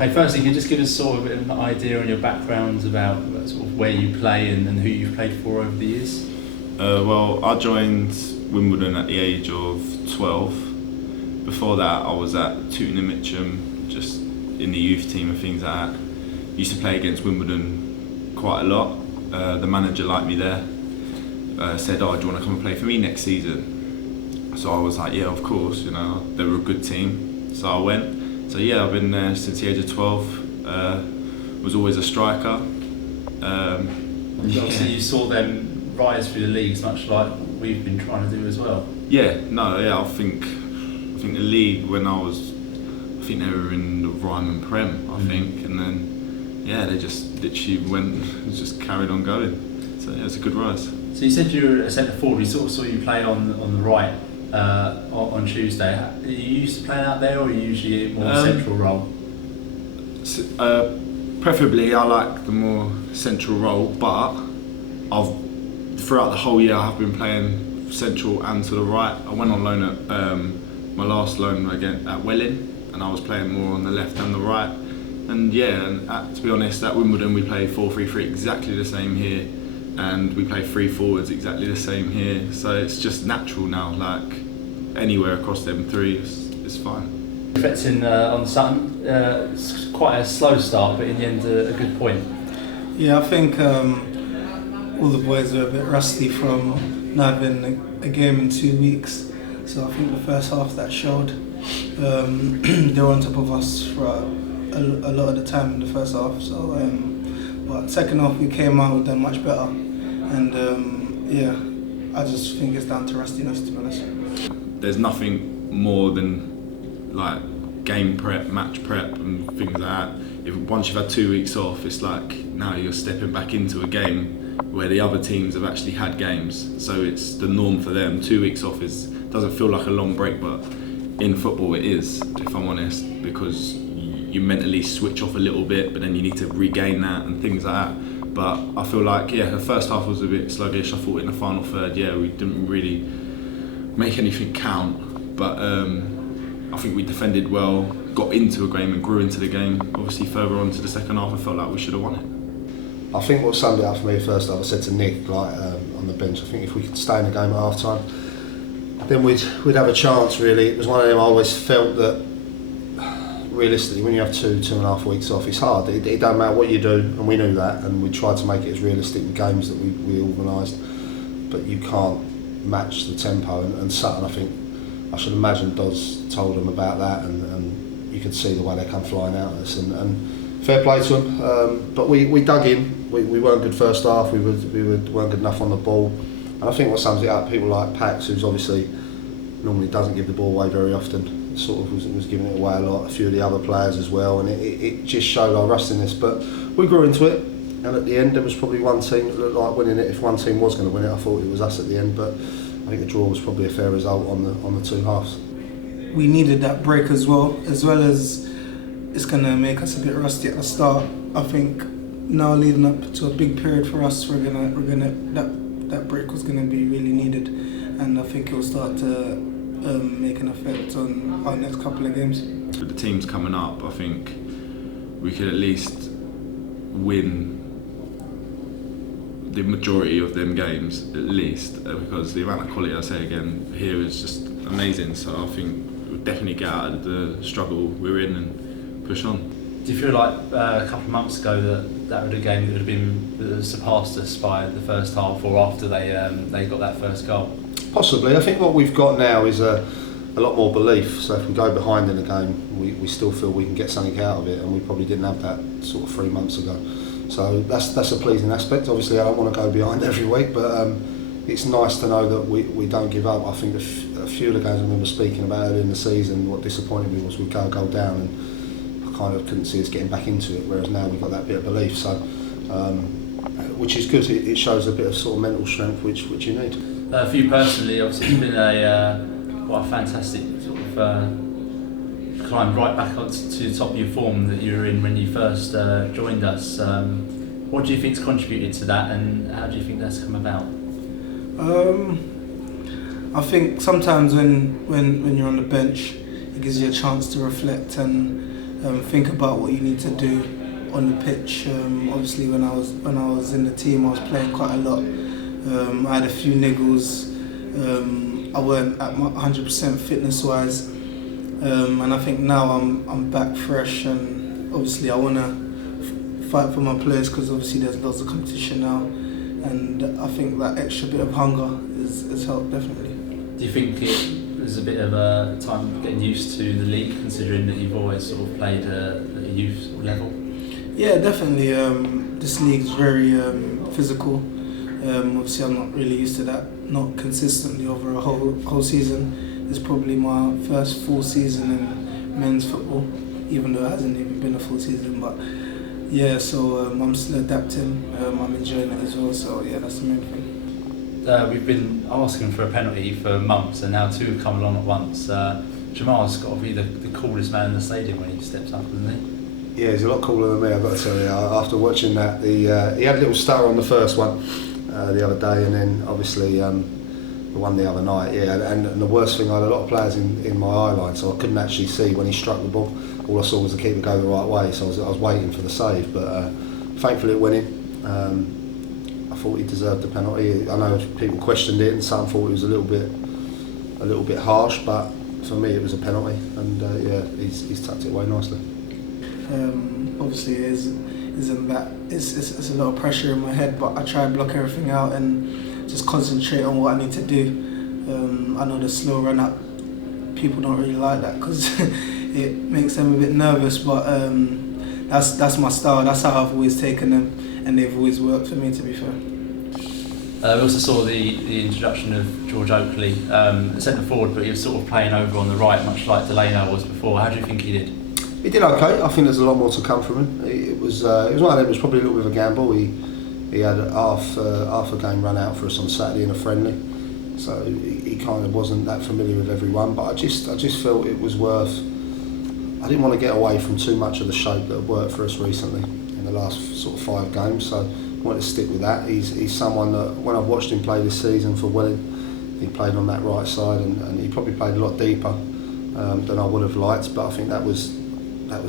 Okay, firstly, can you just give us sort of a bit of an idea on your backgrounds about sort of where you play and who you've played for over the years? Well, I joined Wimbledon at the age of 12. Before that, I was at Tooting and Mitcham, just in the youth team and things like that. Used to play against Wimbledon quite a lot. The manager liked me there. Said, "Oh, do you want to come and play for me next season?" So I was like, "Yeah, of course." You know, they were a good team, so I went. So yeah, I've been there since the age of 12. Was always a striker. Obviously, you saw them rise through the leagues, much like we've been trying to do as well. Yeah, I think the league when I think they were in the Ryman Prem, I think, and then they just literally just carried on going. So yeah, it's a good rise. So you said you were a centre forward. We sort of saw you play on the right on Tuesday. Are you used to playing out there, or are you usually a more central role? Preferably, I like the more central role, but throughout the whole year I have been playing central and to the right. I went on loan at my last loan again at Welling, and I was playing more on the left and the right. And to be honest, at Wimbledon we play 4-3-3 exactly the same here, and we play 3 forwards exactly the same here. So it's just natural now. Like anywhere across them three, it's fine. Reflecting on Sutton, it's quite a slow start, but in the end a good point. Yeah, I think all the boys are a bit rusty from not having a game in 2 weeks. So I think the first half that showed. They were on top of us for a lot of the time in the first half. So, but second half we came out, we done much better, and I just think it's down to rustiness, to be honest. There's nothing more than like game prep, match prep, and things like that. Once you've had 2 weeks off, it's like now you're stepping back into a game where the other teams have actually had games, so it's the norm for them. 2 weeks off doesn't feel like a long break, but in football it is, if I'm honest, because you mentally switch off a little bit, but then you need to regain that and things like that. But I feel like the first half was a bit sluggish. I thought in the final third, we didn't really make anything count, but I think we defended well, got into a game and grew into the game. Obviously further on to the second half, I felt like we should have won it. I think what summed it up for me first half, I said to Nick on the bench, I think if we could stay in the game at half time, then we'd have a chance really. It was one of them I always felt that realistically when you have 2.5 weeks off, it's hard. It don't matter what you do, and we knew that, and we tried to make it as realistic with games that we organised, but you can't match the tempo, and Sutton, I should imagine Doz told them about that, and you could see the way they come flying out at us, and fair play to them, but we dug in. We weren't good first half, we weren't good enough on the ball, and I think what sums it up, people like Pax, who's obviously normally doesn't give the ball away very often, sort of was giving it away a lot, a few of the other players as well, and it just showed our rustiness, but we grew into it, and at the end there was probably one team that looked like winning it. If one team was going to win it, I thought it was us at the end, but I think the draw was probably a fair result on the two halves. We needed that break as well as it's going to make us a bit rusty at the start. I think now leading up to a big period for us, that break was going to be really needed, and I think it will start to make an effect on our next couple of games. With the teams coming up, I think we could at least win the majority of them games, at least, because the amount of quality, I say again, here is just amazing. So I think we'll definitely get out of the struggle we're in and push on. Do you feel like a couple of months ago that would a game that would have surpassed us by the first half, or after they got that first goal? Possibly. I think what we've got now is a lot more belief. So if we go behind in a game, we still feel we can get something out of it, and we probably didn't have that sort of 3 months ago. So that's a pleasing aspect. Obviously, I don't want to go behind every week, but it's nice to know that we don't give up. I think a few of the games I remember speaking about early in the season, what disappointed me was we'd go a goal down, and I kind of couldn't see us getting back into it. Whereas now we've got that bit of belief, so which is good. It shows a bit of sort of mental strength, which you need. For you personally, obviously it's been quite a fantastic sort of climb right back to the top of your form that you were in when you first joined us. What do you think's contributed to that, and how do you think that's come about? I think sometimes when you're on the bench, it gives you a chance to reflect and think about what you need to do on the pitch. Obviously, when I was in the team, I was playing quite a lot. I had a few niggles. I weren't at my 100% fitness-wise, and I think now I'm back fresh, and obviously I want to fight for my players because obviously there's lots of competition now, and I think that extra bit of hunger has helped definitely. Do you think it was a bit of a time getting used to the league, considering that you've always sort of played at a youth level? Yeah, definitely. This league's very physical. Obviously, I'm not really used to that. Not consistently over a whole season. It's probably my first full season in men's football, even though it hasn't even been a full season. But yeah, so I'm still adapting. I'm enjoying it as well. So yeah, that's the main thing. We've been asking for a penalty for months, and now two have come along at once. Jamal's got to be the coolest man in the stadium when he steps up, isn't he? Yeah, he's a lot cooler than me, I've got to tell you. After watching that, he had a little stutter on the first one the other day, and then obviously the one the other night. Yeah, and the worst thing, I had a lot of players in my eye line, so I couldn't actually see when he struck the ball. All I saw was the keeper go the right way, so I was waiting for the save. But thankfully it went in. I thought he deserved the penalty. I know people questioned it, and some thought it was a little bit harsh, but for me it was a penalty, and yeah, he's tucked it away nicely. Obviously it isn't that, it's a lot of pressure in my head, but I try and block everything out and just concentrate on what I need to do. I know the slow run up, people don't really like that because it makes them a bit nervous, but that's my style, that's how I've always taken them, and they've always worked for me, to be fair. We also saw the introduction of George Oakley, centre forward, but he was sort of playing over on the right, much like Delaney was before. How do you think he did? He did okay. I think there's a lot more to come from him. It was one of them. It was probably a little bit of a gamble. He had half a game run out for us on Saturday in a friendly, so he kind of wasn't that familiar with everyone. But I just felt it was worth. I didn't want to get away from too much of the shape that had worked for us recently in the last sort of 5 games. So I wanted to stick with that. He's someone that when I've watched him play this season for Welling, he played on that right side, and he probably played a lot deeper than I would have liked. But I think that was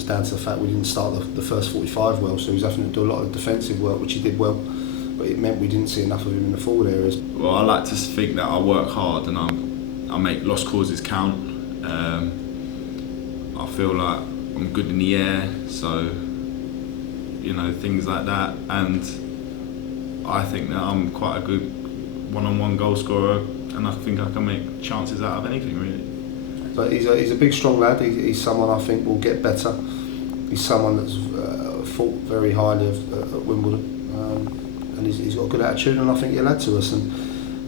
down to the fact we didn't start the first 45 well, so he was having to do a lot of defensive work, which he did well, but it meant we didn't see enough of him in the forward areas. Well, I like to think that I work hard and I make lost causes count. I feel like I'm good in the air, so things like that, and I think that I'm quite a good one-on-one goal scorer, and I think I can make chances out of anything really. But he's a big, strong lad. He's someone I think will get better. He's someone that's fought very highly at Wimbledon, and he's got a good attitude, and I think he'll add to us. And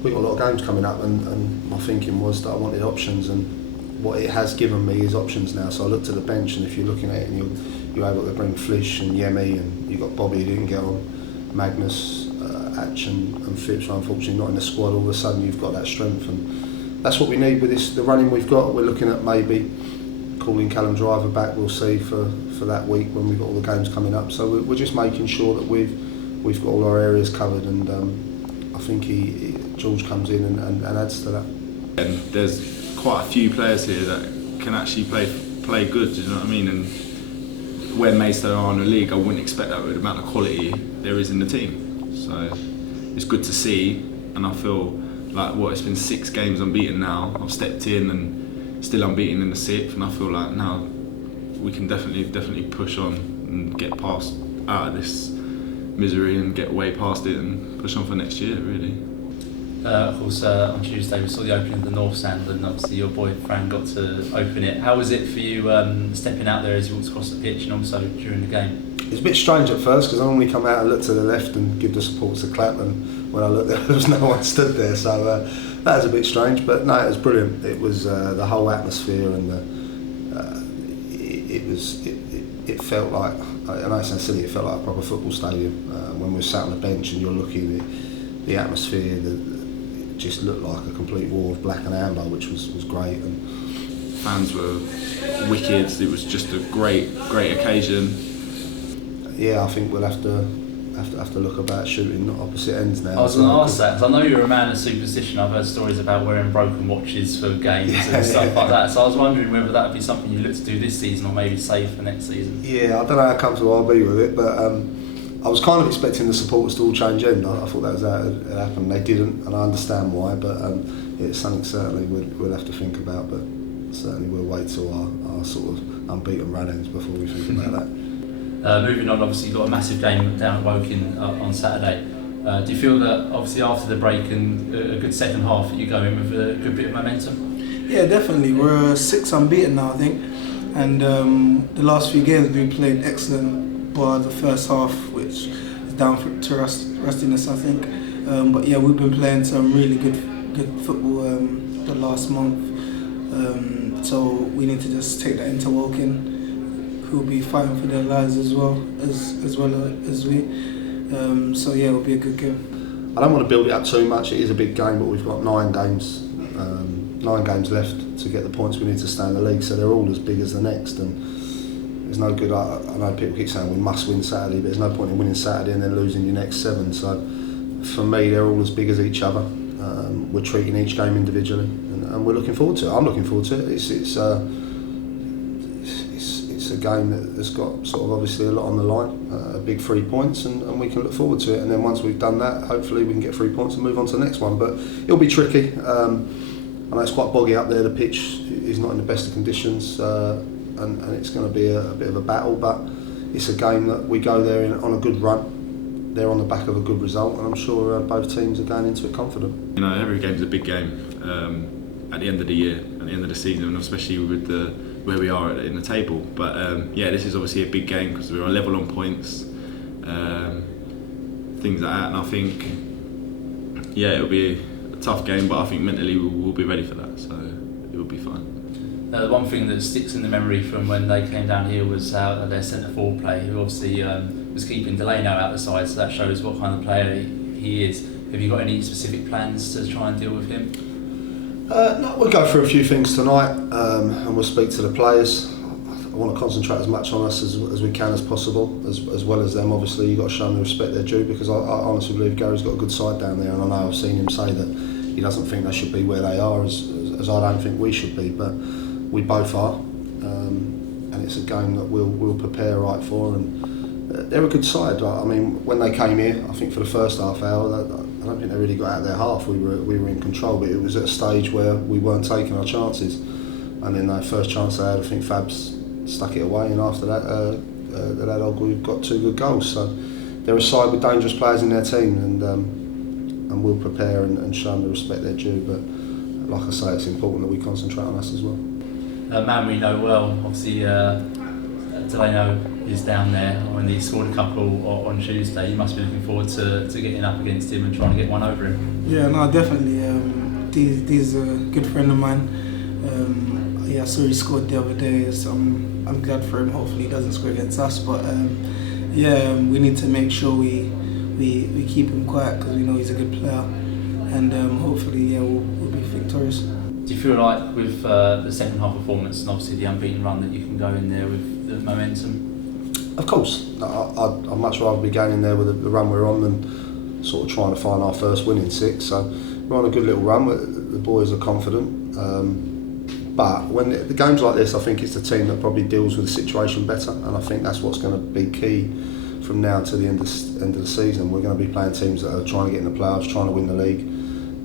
we've got a lot of games coming up, and my thinking was that I wanted options, and what it has given me is options now. So I looked at the bench, and if you're looking at it, and you're able to bring Flish and Yemi, and you've got Bobby who didn't get on, Magnus, Atch and Phipps are unfortunately not in the squad. All of a sudden you've got that strength, and that's what we need with the running we've got. We're looking at maybe calling Callum Driver back. We'll see for that week when we've got all the games coming up. So we're just making sure that we've got all our areas covered, and I think George comes in and adds to that. And there's quite a few players here that can actually play good. Do you know what I mean? And where Maidstone are in the league, I wouldn't expect that with the amount of quality there is in the team. So it's good to see, and I feel like it's been 6 games unbeaten now. I've stepped in and still unbeaten in the 6th, and I feel like now we can definitely push on and get past out of this misery and get way past it and push on for next year really. Of course, on Tuesday we saw the opening of the North Stand, and obviously your boy Fran got to open it. How was it for you stepping out there as you walked across the pitch and also during the game? It was a bit strange at first because I normally come out and look to the left and give the supporters a clap, and when I looked there was no one stood there, so that was a bit strange, but no, it was brilliant. It was the whole atmosphere, and it felt like, I know it sounds silly, it felt like a proper football stadium. When we were sat on the bench and you're looking at the atmosphere, it just looked like a complete war of black and amber, which was great. And fans were wicked. It was just a great occasion. Yeah, I think we'll have to have to look about shooting opposite ends now. I was going to ask that, because I know you're a man of superstition. I've heard stories about wearing broken watches for games and stuff like that. So I was wondering whether that would be something you look to do this season, or maybe save for next season. Yeah, I don't know how comfortable I'll be with it, but I was kind of expecting the supporters to all change in. I thought that was how it happened. They didn't, and I understand why, but it's something certainly we'll have to think about, but certainly we'll wait till our sort of unbeaten run ends before we think about that. Moving on, obviously you've got a massive game down at Woking on Saturday. Do you feel that obviously after the break and a good second half that you go in with a good bit of momentum? Yeah, definitely. We're 6 unbeaten now, I think, and the last few games we've played excellent, bar the first half, which is down to rustiness, I think. But yeah, we've been playing some really good football the last month. So we need to just take that into Woking, who will be fighting for their lives as well as we. So yeah, it'll be a good game. I don't want to build it up too much. It is a big game, but we've got 9 games left to get the points we need to stay in the league. So they're all as big as the next, and there's no good. I know people keep saying we must win Saturday, but there's no point in winning Saturday and then losing your next 7. So for me, they're all as big as each other. We're treating each game individually, and we're looking forward to it. I'm looking forward to it. It's a game that's got sort of obviously a lot on the line, big 3 points, and we can look forward to it. And then once we've done that, hopefully we can get 3 points and move on to the next one. But it'll be tricky. I know it's quite boggy up there. The pitch is not in the best of conditions, and it's going to be a bit of a battle. But it's a game that we go there on a good run. They're on the back of a good result, and I'm sure both teams are going into it confident. You know, every game's a big game at the end of the year, at the end of the season, and especially with where we are in the table. But yeah, this is obviously a big game because we're level on points, things like that. And I think, yeah, it'll be a tough game, but I think mentally we'll be ready for that, so it will be fine. The one thing that sticks in the memory from when they came down here was their centre forward play, who obviously was keeping Delano out the side, so that shows what kind of player he is. Have you got any specific plans to try and deal with him? No, we'll go through a few things tonight, and we'll speak to the players. I want to concentrate as much on us as we can as possible, as well as them. Obviously, you've got to show them the respect they're due, because I honestly believe Gary's got a good side down there, and I know I've seen him say that he doesn't think they should be where they are, as I don't think we should be, but we both are, and it's a game that we'll prepare right for, and they're a good side. I mean, when they came here, I think for the first half hour, I don't think they really got out of their half. We were in control, but it was at a stage where we weren't taking our chances. And then that first chance they had, I think Fabs stuck it away, and after that, we've got 2 good goals. So they're a side with dangerous players in their team, and we'll prepare and show them the respect they're due. But like I say, it's important that we concentrate on us as well. A man we know well, obviously, Delano is down there, when he scored a couple on Tuesday. You must be looking forward to getting up against him and trying to get one over him. Yeah, no, definitely. He's a good friend of mine. Yeah, I saw he scored the other day, so I'm glad for him. Hopefully he doesn't score against us, but yeah, we need to make sure we keep him quiet, because we know he's a good player, and hopefully, yeah, we'll be victorious. Do you feel like with the second half performance and obviously the unbeaten run that you can go in there with the momentum? Of course, I'd much rather be going in there with the run we're on than sort of trying to find our first win in 6. So we're on a good little run. The boys are confident. But when the games like this, I think it's the team that probably deals with the situation better, and I think that's what's going to be key from now to the end of the season. We're going to be playing teams that are trying to get in the playoffs, trying to win the league.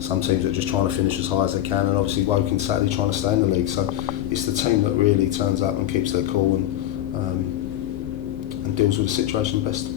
Some teams are just trying to finish as high as they can, and obviously Woking Saturday trying to stay in the league. So it's the team that really turns up and keeps their cool and deals with the situation best.